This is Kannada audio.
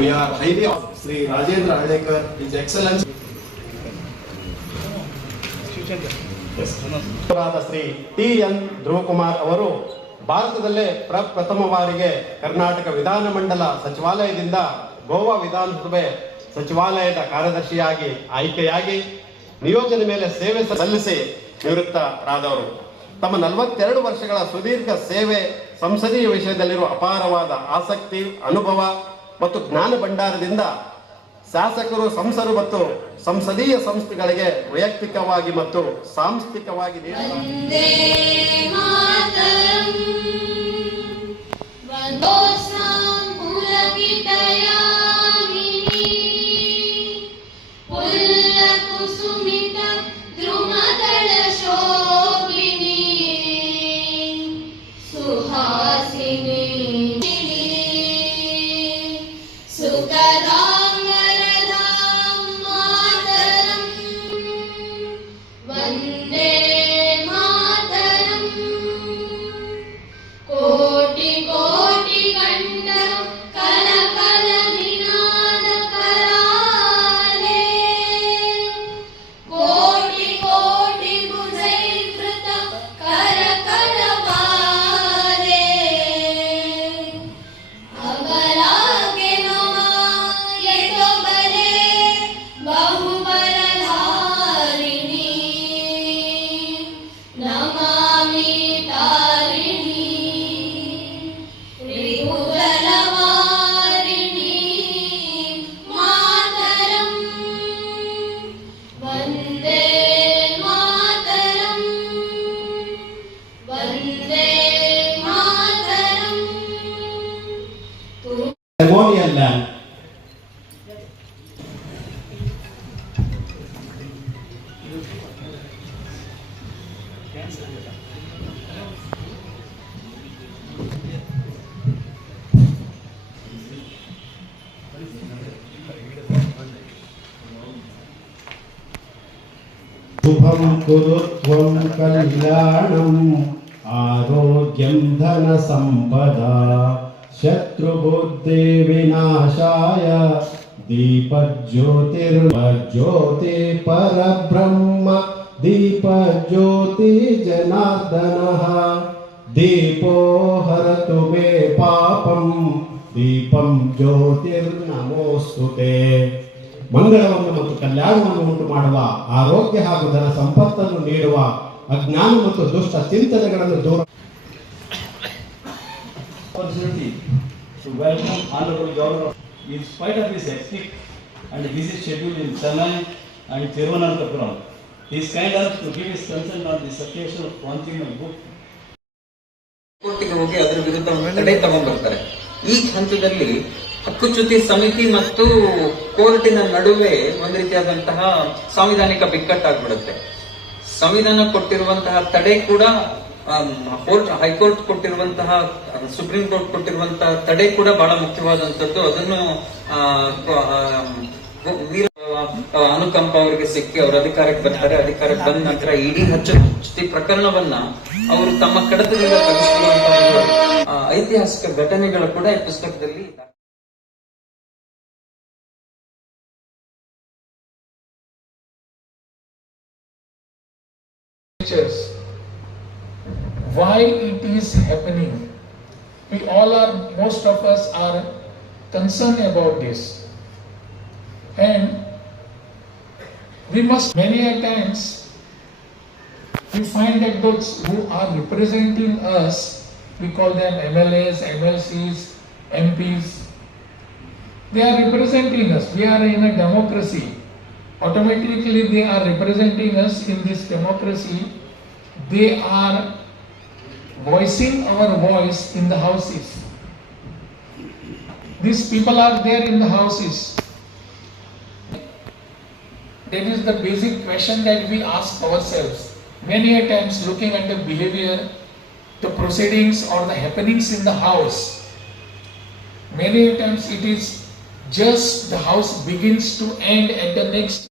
We are highly honored Sri Rajendra Hardekar, His Excellency Shri ಟಿ.ಎನ್. Dhruvakumar ಅವರು ಭಾರತದಲ್ಲೇ ಪ್ರಥಮ ಬಾರಿಗೆ ಕರ್ನಾಟಕ ವಿಧಾನಮಂಡಲ ಸಚಿವಾಲಯದಿಂದ ಗೋವಾ ವಿಧಾನಸಭೆ ಸಚಿವಾಲಯದ ಕಾರ್ಯದರ್ಶಿಯಾಗಿ ಆಯ್ಕೆಯಾಗಿ ನಿಯೋಜನೆ ಮೇಲೆ ಸೇವೆ ಸಲ್ಲಿಸಿ ನಿವೃತ್ತರಾದವರು. ತಮ್ಮ 42 ವರ್ಷಗಳ ಸುದೀರ್ಘ ಸೇವೆ, ಸಂಸದೀಯ ವಿಷಯದಲ್ಲಿರುವ ಅಪಾರವಾದ ಆಸಕ್ತಿ, ಅನುಭವ ಮತ್ತು ಜ್ಞಾನ ಭಂಡಾರದಿಂದ ಶಾಸಕರು, ಸಂಸದರು ಮತ್ತು ಸಂಸದೀಯ ಸಂಸ್ಥೆಗಳಿಗೆ ವೈಯಕ್ತಿಕವಾಗಿ ಮತ್ತು ಸಾಂಸ್ಥಿಕವಾಗಿ ceremonial land. शुभं कुरु त्वं कल्याणं आरोग्यं धन संपदा शत्रुबुद्धि विनाशाय दीपज्योति परब्रह्म दीपज्योति जनार्दनः दीपो हरतु मे पापं दीपं ज्योतिर्नमोस्तुते. ಮಂಗಳವನ್ನು ಮತ್ತು ಕಲ್ಯಾಣವನ್ನು ಉಂಟು ಮಾಡುವ, ಆರೋಗ್ಯ ಹಾಗೂ ಧನ ಸಂಪತ್ತನ್ನು ನೀಡುವ, ಅಜ್ಞಾನ ಮತ್ತು ದುಷ್ಟ ಚಿಂತನೆಗಳನ್ನು ದೂರ. To welcome Honorable Governor in spite of his hectic and busy schedule in Chennai and Thiruvananthapuram. He is kind enough to give his consent on this occasion of launching my book. ಕೋರ್ಟಿಗೆ ಹೋಗಿ ಅದರ ವಿರುದ್ಧ ತಡೆ ತಗೊಂಡ್ಬರ್ತಾರೆ. ಈ ಹಂತದಲ್ಲಿ ಹಕ್ಕುಚ್ಯುತಿ ಸಮಿತಿ ಮತ್ತು ಕೋರ್ಟಿನ ನಡುವೆ ಒಂದು ರೀತಿಯಾದಂತಹ ಸಾಂವಿಧಾನಿಕ ಬಿಕ್ಕಟ್ಟಾಗ್ಬಿಡುತ್ತೆ. ಸಂವಿಧಾನ ಕೊಟ್ಟಿರುವಂತಹ ತಡೆ ಕೂಡ, ಹೈಕೋರ್ಟ್ ಕೊಟ್ಟಿರುವಂತಹ, ಸುಪ್ರೀಂ ಕೋರ್ಟ್ ಕೊಟ್ಟಿರುವಂತಹ ತಡೆ ಕೂಡ ಬಹಳ ಮುಖ್ಯವಾದಂತದ್ದು. ಅದನ್ನು ಅನುಕಂಪ ಅವರಿಗೆ ಸಿಕ್ಕಿ ಅವರು ಅಧಿಕಾರಕ್ಕೆ ಬರ್ತಾರೆ. ಅಧಿಕಾರಕ್ಕೆ ಬಂದ ನಂತರ ಇಡೀ ಹಚ್ಚುಚ್ಯುತಿ ಪ್ರಕರಣವನ್ನ ಅವರು ತಮ್ಮ ಕಡತದಿಂದ ತರಿಸಿರುವಂತಹ ಐತಿಹಾಸಿಕ ಘಟನೆಗಳು ಕೂಡ ಈ ಪುಸ್ತಕದಲ್ಲಿ. Why it is happening? We all are, most of us are concerned about this, and we must, many a times we find that those who are representing us, we call them MLAs, MLCs, MPs, they are representing us. We are in a democracy. Automatically they are representing us in this democracy. They are voicing our voice in the houses. These people are there in the houses. That is the basic question that we ask ourselves. Many a times looking at the behavior, the proceedings or the happenings in the house, many a times it is just the house begins to end at the next